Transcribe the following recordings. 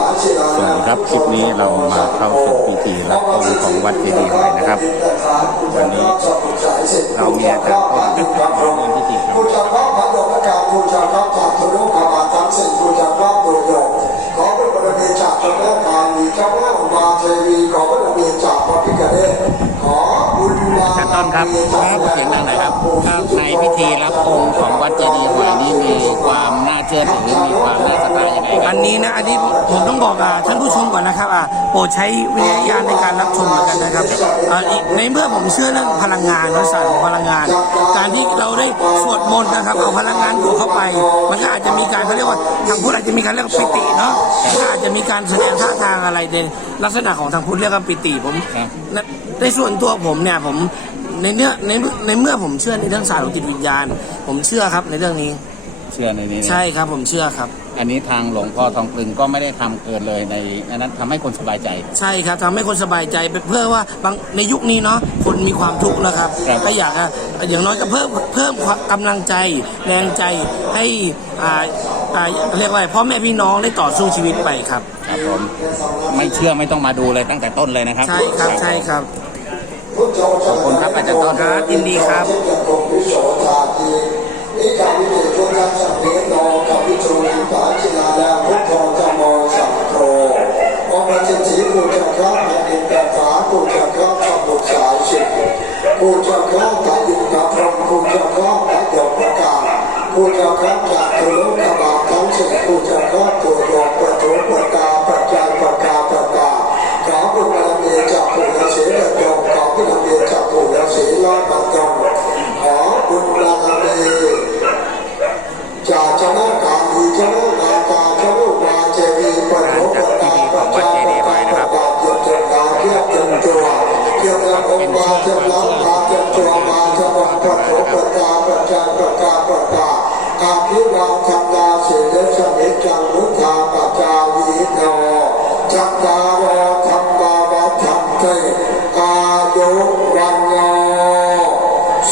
สวัสดีครับคลิปนี้เรามาเข้าสู่พิธีรับองค์ของวัดเจดีย์ใหม่นะครับ วันนี้เรามีอาจารย์ต้นมาร่วมพิธีครับ ครับมีคจากรับเสียงดังหน่อยครับครับในพิธีรับองค์ของวัดเจดีย์ใหม่นี้มีความน่าเชื่อถือมีความน่าศรัทธายังไงคอัรับนนี้นะอันนี้ผมต้องบอกอ่าท่านผู้ชมก่อนนะครับอ่าโปรดใช้วิจารณญาณในการรับชมแล้วกันนะครับอ่าอีกในเมื่อผมเชื่อเรื่องพลังงานลักษณะของพลังงาน การที่เราได้สวดมนต์นะครับเอาพลังงานบวกเข้าไป มันก็อาจจะมีการเขาเรียกว่าทางพุทธอาจจะมีการเรียกว่าปิติเนาะก็อาจจะมีการแสดงท่าทางอะไรในลักษณะของทางพุทธเรียกว่าปิติผมในในส่วนตัวผมเนี่ยผม ในเนื้อในในเมื่อผมเชื่อในเรื่องศาสตร์ของจิตวิญญาณ ผมเชื่อครับในเรื่องนี้ เชื่อในนี้นะใช่ครับ ผมเชื่อครับ อันนี้ทางหลวงพ่อทองกลึงก็ไม่ได้ทำเกินเลยในอันนั้นทำให้คนสบายใจ ใช่ครับทำให้คนสบายใจเพื่อว่าบางในยุคนี้เนาะคนมีความทุกข์นะครับครับ ก็อยากอะอย่างน้อยก็เพิ่มเพิ่มความกำลังใจแรงใจให้อ่าอ่าเรียกว่าอะไรพ่อแม่พี่น้องได้ต่อสู้ชีวิตไปครับ ครับผมไม่เชื่อไม่ต้องมาดูเลยตั้งแต่ต้นเลยนะครับ ใช่ครับใช่ครับ ขอบคุณครับอาจารย์ต้นครับยินดีครับที่จะคงวิโสชาตินิการวิเศษทุกท่านสัพเพโนกับวิจูนิปาจินาและพุทโธจโมสังโฆองค์พระจิตสีกูจะครอบแผ่นดินแผ่นฟ้าจะครอบสมุทรสากูจะครอบพระอินทร์พระพรหมกูจะครอบพระยมประกาศกูจะครอบจากทุลกบาททั้งสิ้นกู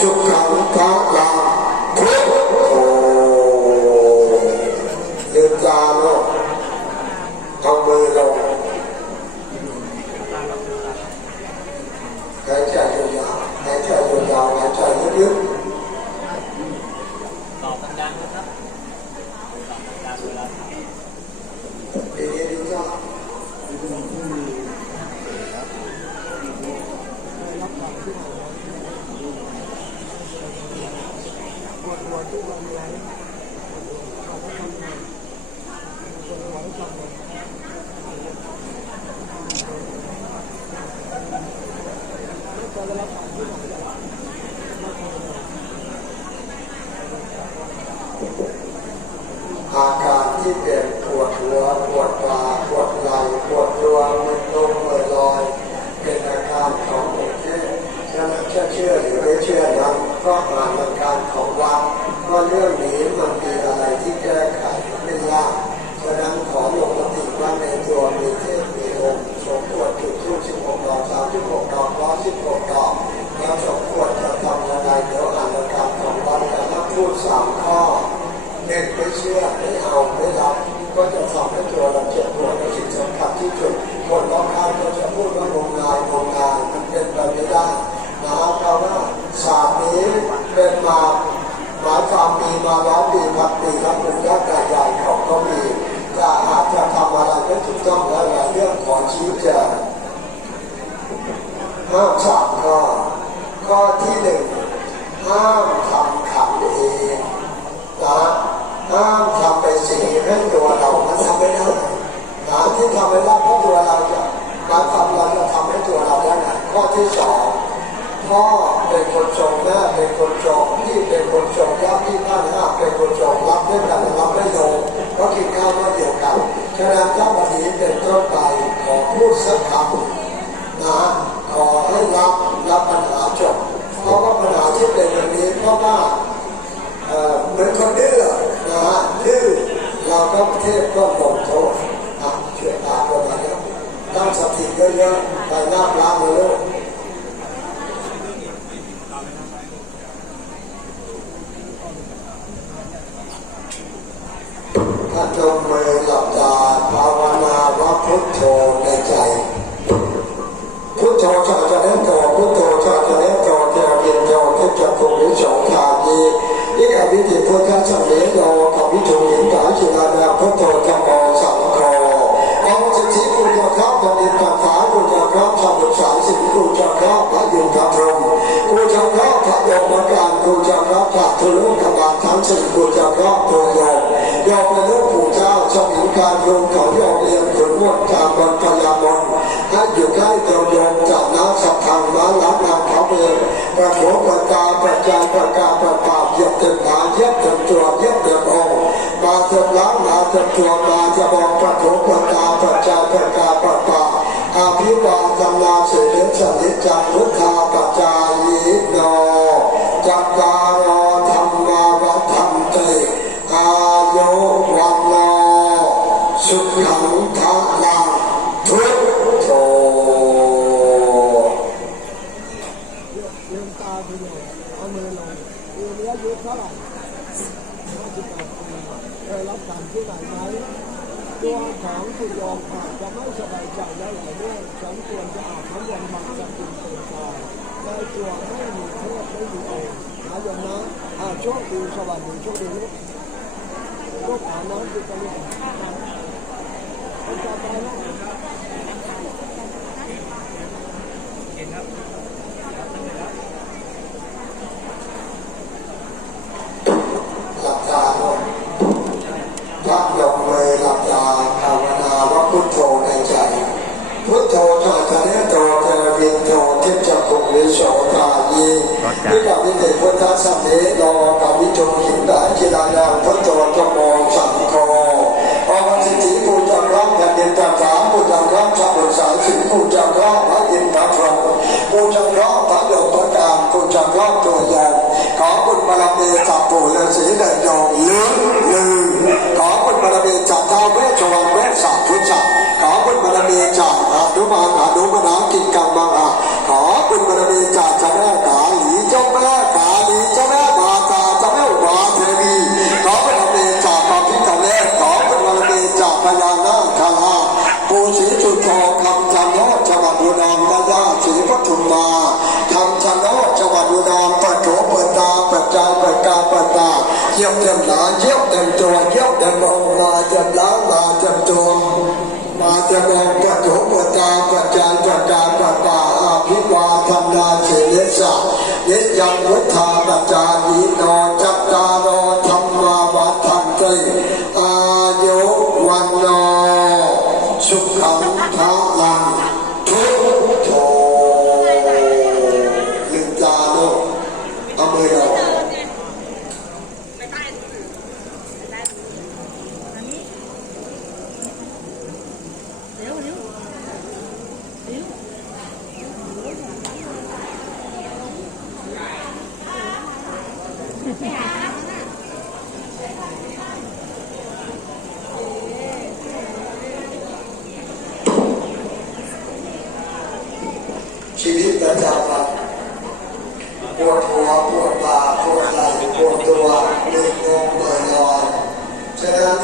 สุขังภะลังพุทโธ ลืมตาลงเอามือลงหายใจยาวๆหายใจยาวๆหายใจลึกๆดีๆดีจ้าอา การที่เป็นปวดหัวปวดตาปวดไหล่ปวดตัวมึนงงเมื่อยลอย เป็นอาการของโอเคฉะนั้นจะเชื่อหรือไม่เชื่อนั้นก็อ่านอาการของวัดว่าเรื่องนี้มันมีอะไรที่แก้ไขไม่ยากฉะนั้นขอลงมติว่าในตัวมีเทพมีองค์สมควรจุดทูบ16ดอก36ดอกร้อย16ดอกแล้วสมควรจะทำยังไงเดี๋ยวอ่านอาการของวัดแต่ละพูดสามข้อ เน้นไม่เชื่อไม่เอาไม่รับก็จะทำให้ตัวเราเจ็บปวดในสิ่งสำคัญที่สุดคนรอบข้างก็จะพูดว่างมงายงมงายมันเป็นไปไม่ได้นะครับเพราะว่าศาสตร์นี้เป็นมาหมายความมีมาร้อยปีพันปีแล้วเป็นญาติใหญ่ของก็มีจะอาจจะทำอะไรไม่ถูกต้องแล้วหลายเรื่องขอชี้แจงห้ามสามข้อข้อที่หนึ่งห้ามทำขันเอง นะห้ามทำไปสีให้ตัวเรามันทำไม่ได้นะที่ทำไม่ได้เพราะตัวเราจะการทำเราจะทำให้ตัวเราได้ไงข้อที่สองพ่อเป็นคนจงแม่เป็นคนจงพี่เป็นคนจงญาติพี่บ้านห้าเป็นคนจงรับด้วยกันรับไม่ลงเพราะกินข้าวไม่เดียวกันฉะนั้นถ้าวันนี้เป็นต้นไปขอพูดสักคำนะขอให้รับรับปัญหาจบเพราะว่าปัญหาที่เป็นอย่างนี้เพราะว่า เอ่อเหมือนคนดื้อนะฮะดื้อเราก็เทพก็ลงโทษอะช่วยตามเราไปแล้วตั้งสติ เยอะๆไปหน้าร้านเลย นถ้ ในตัวไม่มีโทษไม่มีเองนะโยมนะอ่าโชคดีสวัสดีโชคดีลูกลูกหาน้องดีกันเลยเป็นการตายแล้ว พุทธสัมเนโนกับวิจงหินดาจิลานาพุทโธธโมสังโฆอวันสิทธิปูจักรแผ่นดินตาสามปูจักรชาบุษาสิปูจักรพระอินทร์พระพรหมปูจักรพระโยมประการปูจักรตัวใหญ่ขอบุญบารมีจากปู่ฤาษีเดินโยลืมลืมขอบุญบารมีจากท้าวเวสสวรรณเวสสัพพุทธะขอบุญบารมีจากอานุมานอานุมนากิ กาปิดตาเยี่ยมเต็มหลานเยี่ยมเต็มตัวเยี่ยมเต็มองมาเต็มหลางมาเต็มตัวมาเต็มองกระโถปตาปัจจานปัจจานปัจปาอาภิวาธรรมนาเฉเลสะเยยังวุฒาปัจจานีนอจัตตารอธรรมาวัฏันติ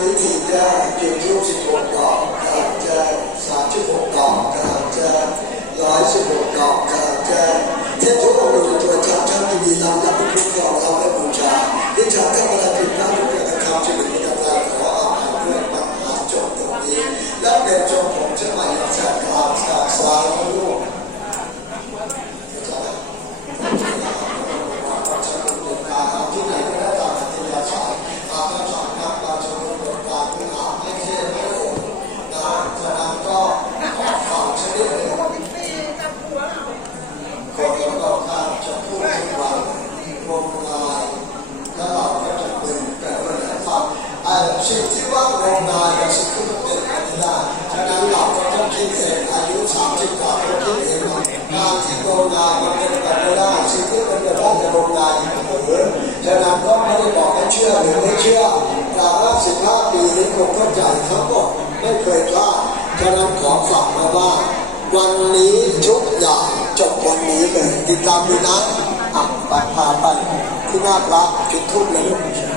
นั้นวิธีแก้จุดทูบสิบหกดอกการแก้สามสิบหกดอกการแก้ร้อยสิบหกดอกการแก้เทพทุกองค์อยู่ตัวจับท่านที่มีลำดับทุกของเราและบูชาที่จะทำอะไรผิดพลาดทุกอย่างนะครับชีวิตนี้เรขออาภัยด้วยปัญหาจบตรงนี้แล้วเดินจงผมจะมาอย่างแสนกลางสากสายลูก ที่ไหนก็ได้ตามอัธยาศัยตามคำสอนครับตามชมรมบทบาทที่อาไม่ใช่ไม่โอ้นะฉะนั้นก็ขอฝากชนิดหนึ่งคนแล้วก็การจะพูดทุกวันงมงายแล้วเราก็จะเป็นแต่วันไหนฟังไอ้สิ่งที่ว่างมงายกับสิ่งที่มันเป็นไปไม่ได้ฉะนั้นเราก็ต้องคิดเองอายุสามสิบกว่าก็คิดเองว่าารที่งมงงายมันเป็นไปไม่ได้สิ่งที่เป็นไปได้จะงมงงายอย่างอื่นฉะนั้นก็ไม่ได้บอกให้เชื่อหรือไม่เชื่อแต่ว่าสิบห้าปีนี้คงเข้าใจทั้งหมดไม่เคยพลาดฉะนั้นขอฝากมาว่า วันนี้ทุกอย่างจบวันนี้เลยติดตามดูนะอะไปพาไปที่หน้าพระจุดทุ่มเลยลูก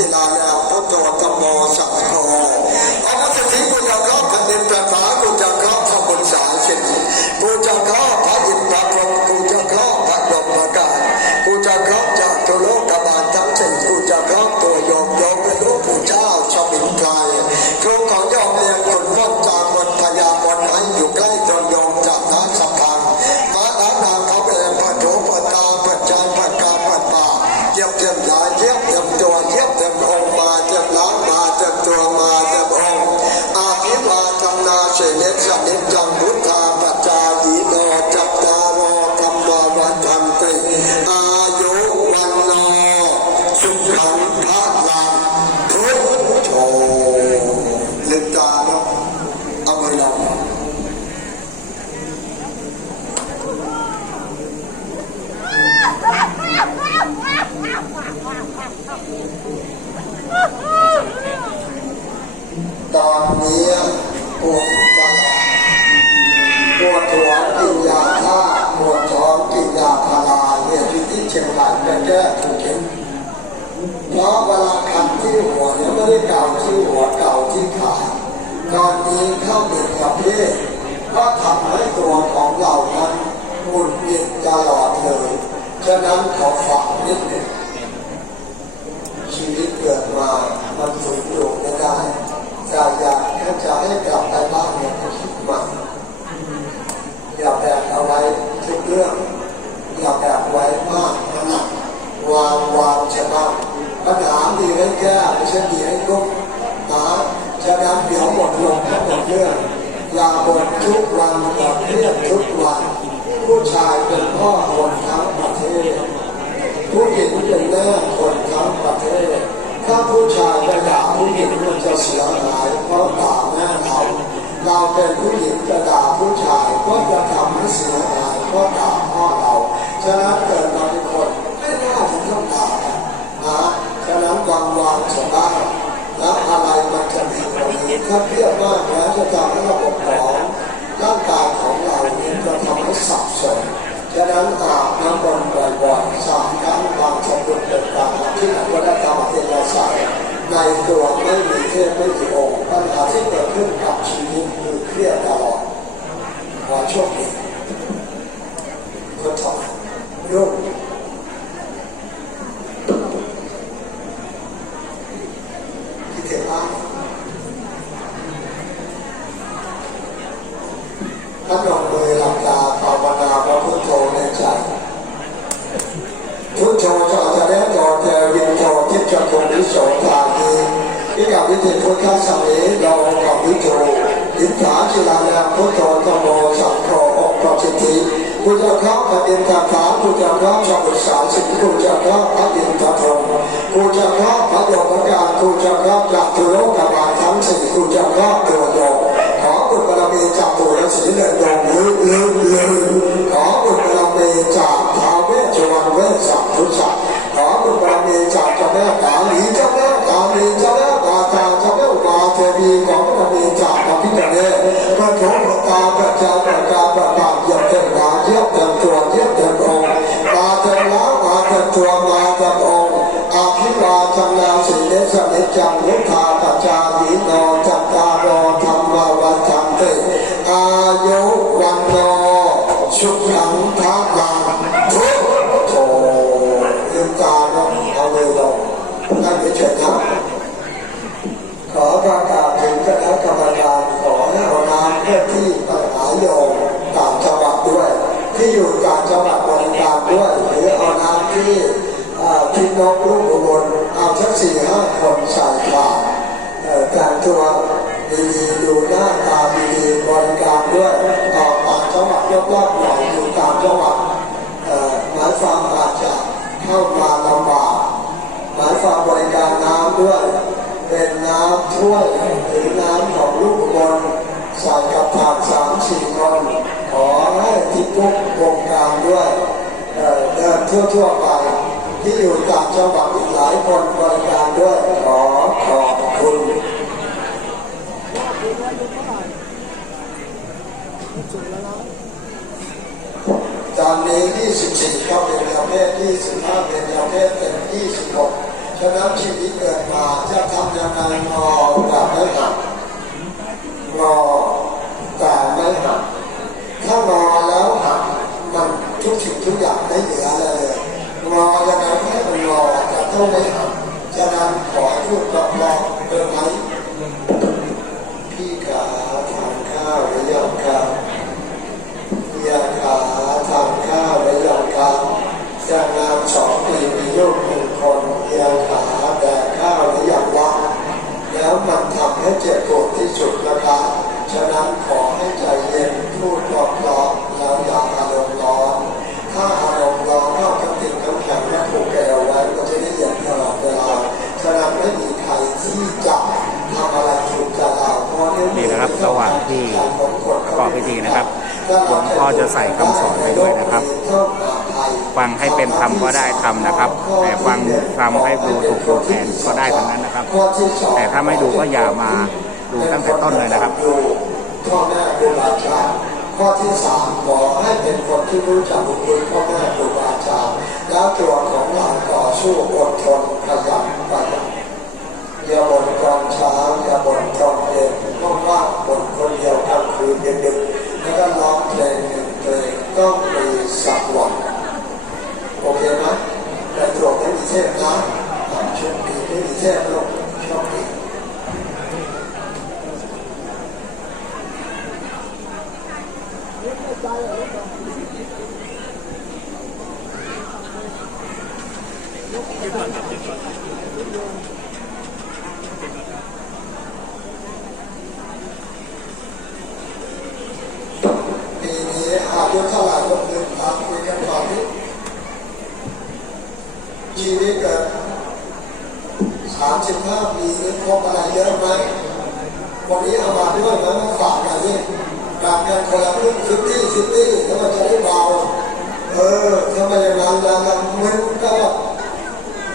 ศิลาแล้วพุทโธธรรมโมสังฆามกูจะร้องสมุทสามสิบกูจะร้องพระดินทรพรมกูจะร้องพระโยมพระการกูจะร้จักทุโลกบาลทั้งสี่กูจะร้องตัวโยขอบุญบารมีจากปู่ฤาษีเดินดงลืมลืมลืม จังวุฒาปจาริโนจัตตาโอธรรมวัฏันติอายุวันโนชุขังทาลังทุกโถยืนาลเอาเลยลงนั่นเฉยครับขอประกาศถึงคณะกรรมการขอให้เอาน้ำเพื่อที่ปัญหาโยมต่างจังหวัดด้วย ที่อยู่ต่างจังหวัดบริการด้วยหรือเอาน้ำที่ที่นกรูก คนใส่บาตรแต่งตัวดีดูหน้าตาดีๆบริการด้วยต่อมาจังหวัดยกยอดหน่อยอยู่ตามจังหวัดหมายความอาจจะเข้ามาลำบากหมายความบริการน้ำด้วย เป็นน้ำถ้วยหรือน้ำของลูกบอลใส่กับถาดสามสี่คนขอให้ทิพุกวงการด้วยเดินทั่วๆไปที่อยู่ตามจังหวัดายคนบริการด้วยขอขอบคุณตอนนี้ 24ก็เป็นแนวเพศ25 เป็นแนวเพศเป็น26 ฉะนั้นชีวิตเกิดมาจะทำยังไงพอ แต่ถ้าไม่ดูก็อย่ามาดูตั้งแต่ต้นเลยนะครับ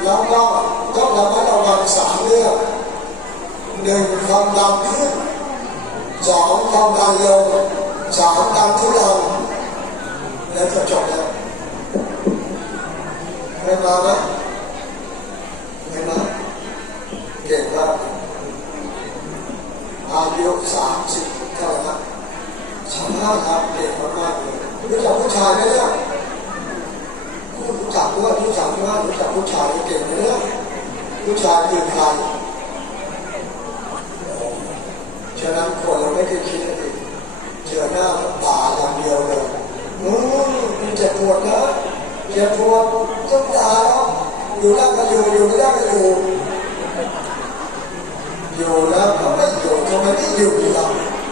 แล้วก็ต้องระมัดระวังสามเรื่องหนึ่งความดันขึ้นสองความดันลงสามดันทุลังแล้วจะจบแล้วไม่มาไหมไม่มาเก่งมากอายุสามสิบเท่าไหร่นะสามห้าครับเก่งมากๆเลยรู้จักผู้ชายไหมเนี่ย คุณรู้จักด้วยรู้จักด้วยรู้จักผู้ชายเก่งเนี่ยผู้ชายคือใครฉะนั้นคนเราไม่ได้คิดอะไรเจอหน้าป่าอย่างเดียวเลยอืมมันเจ็บปวดนะเจ็บปวดต้องด่าแล้วอยู่ได้ก็อยู่อยู่ไม่ได้ก็อยู่อยู่แล้วก็ไม่อยู่ทำไมไม่อยู่ล่ะ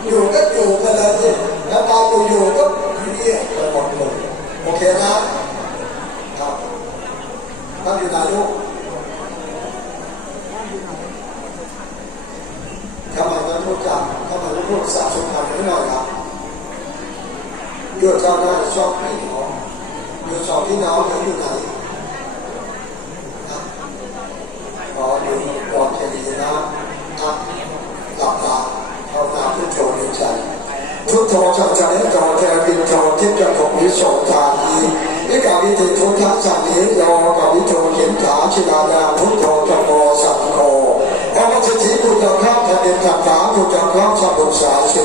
อยู่ก็อยู่ไปเลยสิแล้วตอนอยู่อยู่ก็เรียกไปหมดเลยโอเคนะครับ ตั้งอยู่ไหนลูกทำไมไม่รู้จักทำไมไม่พูดภาสงครามไม่หน่อยครับอยู่เจ้าหน้าชอบพี่น้องอยู่สองพี่น้องอยู่อยู่ไหนนะขออยู่ก่อนจะดีนะอะหลับตาเอาตาพุทโธในใจพุทโธจับใจให้จอแทนบินโธทิพย์จะของวิโสทานี นิกาวิธีพุทธสันนิโยกับวิโธเข็มขาชิลาดาพุทโธจัมโมสังโฆพระมัชชีกูจะครอบแผ่นดินขับขากูจะครอบสมุทรสาสิ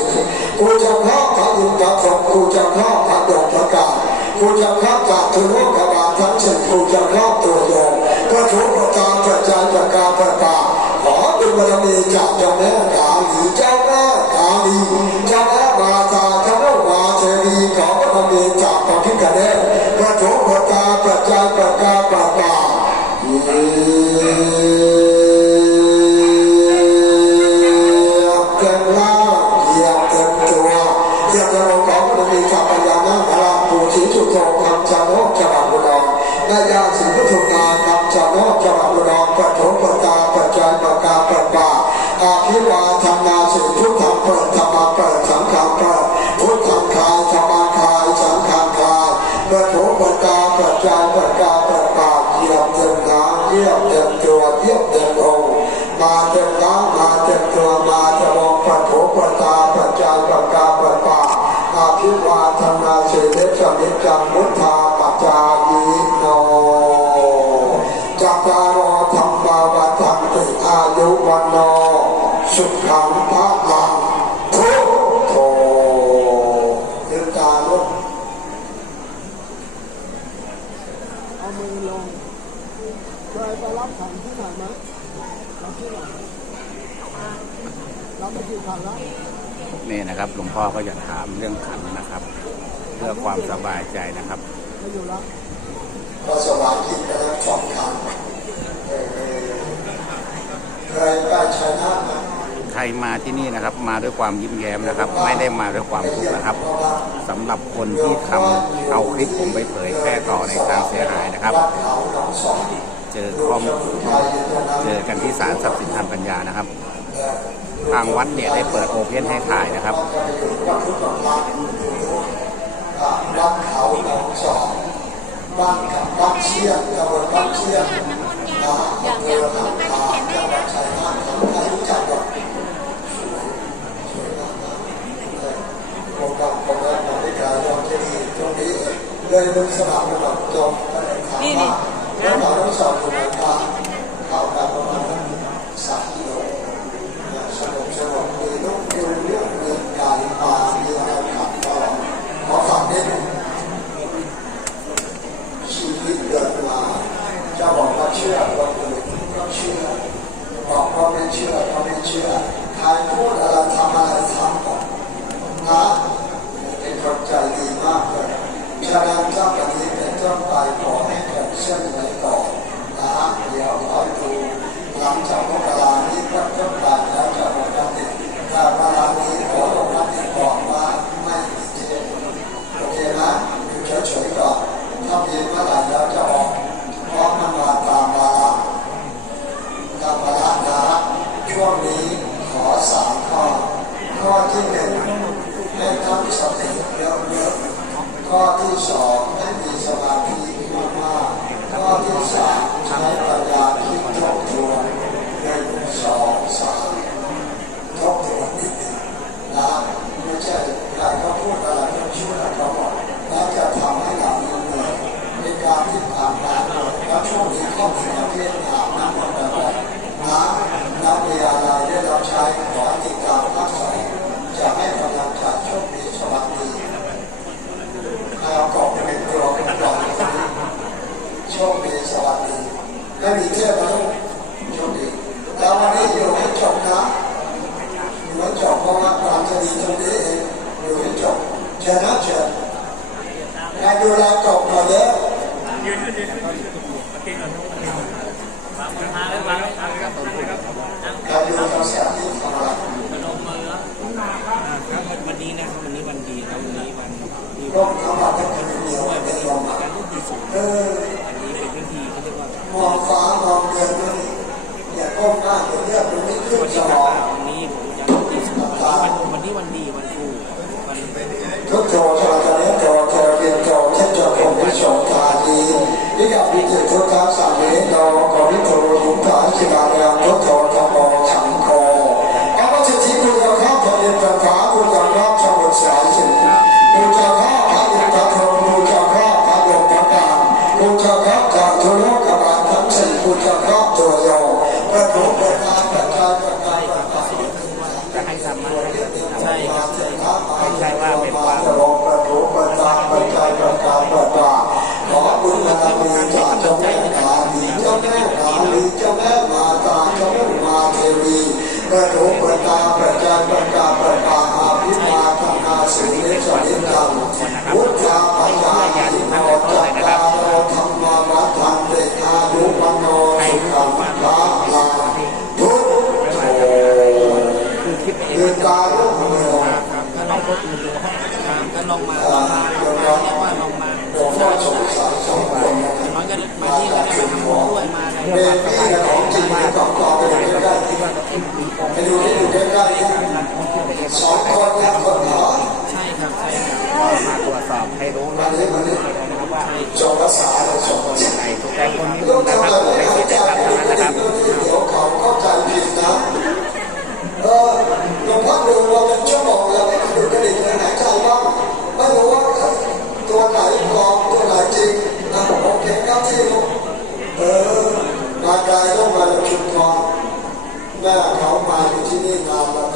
กูจะครอบพระอินทร์พระพรหมกูจะครอบพระดอกประกาศกูจะครอบจากทุโลกบาลทั้งสิ้นกูจะครอบตัวโยมพระทุกประการประจายประกาศประกาขอบุญบารมีจากเจ้าแม่กาลีเจ้าแม่กาลีเจ้าแม่มาตาทั้ มีจากพระพิฆเนศพระทุกประการประจายประกาศประกา นี่นะครับหลวงพ่อก็จะถามเรื่องขันนะครับ เพื่อความสบายใจนะครับไม่อยู่แล้วก็สวายกินไปแล้วสองครั้งเออเคยไปชัยนาทไหมใครมาที่นี่นะครับ มาด้วยความยิ้มแย้มนะครับ ไม่ได้มาด้วยความทุกข์นะครับสำหรับคนที่ทำเอาคลิปผมไปเผยแพร่ต่อในทางเสียหายนะครับ เจอข้อมูลเจอกันที่ศาลทรัพย์สินทางปัญญานะครับ ทางวัดเนี่ยได้เปิดโอเพ่นให้ถ่ายนะครับบาทอ่าวัดเขาหนองสองบ้านกับบ้านเชี่ยงตำบลบ้านเชี่ยงอำเภอหางคาจังหวัดชัยนาทใครรู้จักหรอกสวยสวยมากนะเออโครงการโครงการนาฬิกายอดที่นี่ตรงนี้เลยมึงสนามระดับจบก็เลยถามว่าแล้วเราต้องสอบอยู่ไหนบ้างเข้ากันประมาณสามกิโล สนุกสนุกมีลูกดูเรื่องเรื่องการมามีอะไรขับก็ขอฝากนิดหนึ่งชีวิตเดินมาจะบอกว่าเชื่อคนอื่นก็เชื่อบอกว่าไม่เชื่อก็ไม่เชื่อใครพูดอะไรทำอะไรทำหมดนะเป็นคนใจดีมากเลยฉะนั้นถ้าวันนี้เป็นต้นไปขอให้เกิดเส้นไหนก่อนนะเดี๋ยวรอดูหลังจากมกรานี้ก็ต้นไปแล้วจะลงมติถ้าเวลานี้ขอลงมติบอกว่าไม่มีเจตโอเคนะอยู่เฉยๆก่อนถ้ามีเมื่อไหร่แล้วจะออกเพราะมันมาตามวาระตามวาระนะช่วงนี้ขอสามข้อข้อที่หนึ่งให้ตั้งสติเยอะๆ ข้อที่สองให้มีสมาธิมากๆข้อที่สามใช้ปัญญาคิดทบทวนหนึ่งสองสามทบทวนนิดหนึ่งนะไม่ใช่ใครเขาพูดอะไรก็เชื่อเขาหมดแล้วจะทำให้เราเหนื่อยในการที่ผ่านมาแล้วช่วงนี้ก็มีประเภทอาบน้ำมนต์อะไรน้ำน้ำมีอะไรได้เราใช้ขอติดตามรักษาจะให้กำลังใจโชคดีสวัสดี เอากล่องเป็นตัวเป็นกล่องโชคดีสวัสดีไม่มีเทพนะลูกโชคดีแล้ววันนี้อยู่ให้จบนะอยู่ให้จบเพราะว่าความจะดีตรงนี้เองอยู่ให้จบเชิญนะเชิญใครดูแลกล่องหน่อยเด้อใครดูภาษาที่ทำอะไรวันนี้นะครับวันนี้วันดีนะวันนี้วันที่ ฟ้ามองเดินด้วยอย่าก้มหน้าเดี๋ยวเลือดมันไม่ขึ้นสมองวันนี้ผมจะรุ่นที่สุดวันวันนี้วันดีวันครูวันทุกโจชาตะเลโจเทเรียนโจเทจโจคงวิโสทานีนิยามวิจิตทุกขาสามีโนกวิ คือคิดเองลืมตาลูกมือก็ลองคนอื่นดูก็ลองมาลองมาเรียกว่าลองมาหลวงพ่อสงสารสองคนนะมันก็มาที่ก็ได้มาทำบุญด้วยมาอะไรเบบี้กับของจริงในกล่องกล่องไปดูใกล้ๆไปดูที่อยู่ใกล้ๆสองคนนะคนเหอใช่ครับใช่ครับมาตรวจสอบให้รู้มานะเลยมาเลยครับว่าจงรักษาเลยจงรักษาไอ้ทุกแต่คนนี้ลูกนะทำครับอไรผมไม่ไม่เข้าคิดจะทำทั้งนั้นนะครับเดี๋ยวเขาเข้าใจผิดนะเออ ดูว่าเป็นชั่วโมงแล้วไม่ดูกระดิ่งไหนจะเอาบ้างไม่รู้ว่าตัวไหนปลอมตัวไหนจริงนะโอเคครับที่รู้เออมากายต้องมาประชุมก่อนแม่เขามาอยู่ที่นี่นานแล้ว